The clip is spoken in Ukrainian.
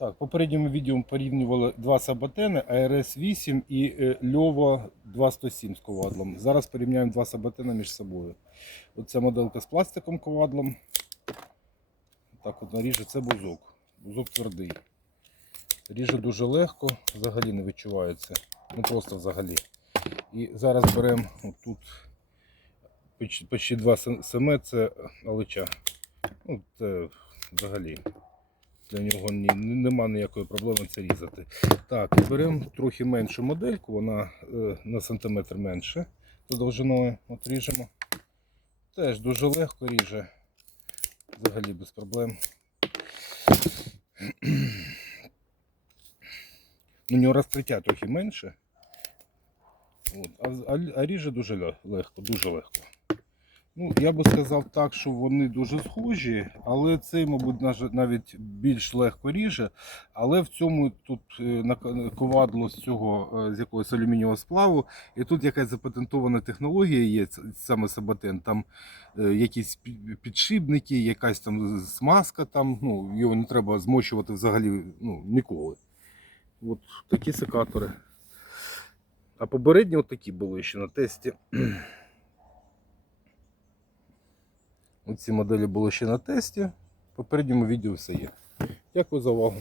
Так, в попередньому відео ми порівнювали два саботени ARS 8 і е, Lyovo 2107 з ковадлом. Зараз порівняємо два саботени між собою. Оця моделька з пластиком ковадлом. Так от наріже, це бузок. Бузок твердий. Ріже дуже легко, взагалі не відчувається. Ну просто взагалі. І зараз беремо тут почти, 2 см це алича. Ну, це взагалі. Для нього ні, нема ніякої проблеми це різати. Так, беремо трохи меншу модельку, вона е, на сантиметр менше за довжиною. От ріжемо. Теж дуже легко ріже. Взагалі без проблем. У нього розкриття трохи менше. От, а, а, а ріже дуже легко, дуже легко. Ну, я би сказав так, що вони дуже схожі, але цей, мабуть, навіть більш легко ріже. Але в цьому тут е, ковадло з цього е, з якогось алюмінієвого сплаву. І тут якась запатентована технологія є, саме Сабатен. Там е, якісь підшипники, якась там смазка, там, ну, його не треба змочувати взагалі ну, ніколи. От такі секатори. А попередні от такі були ще на тесті. Оці моделі були ще на тесті. В попередньому відео все є. Дякую за увагу.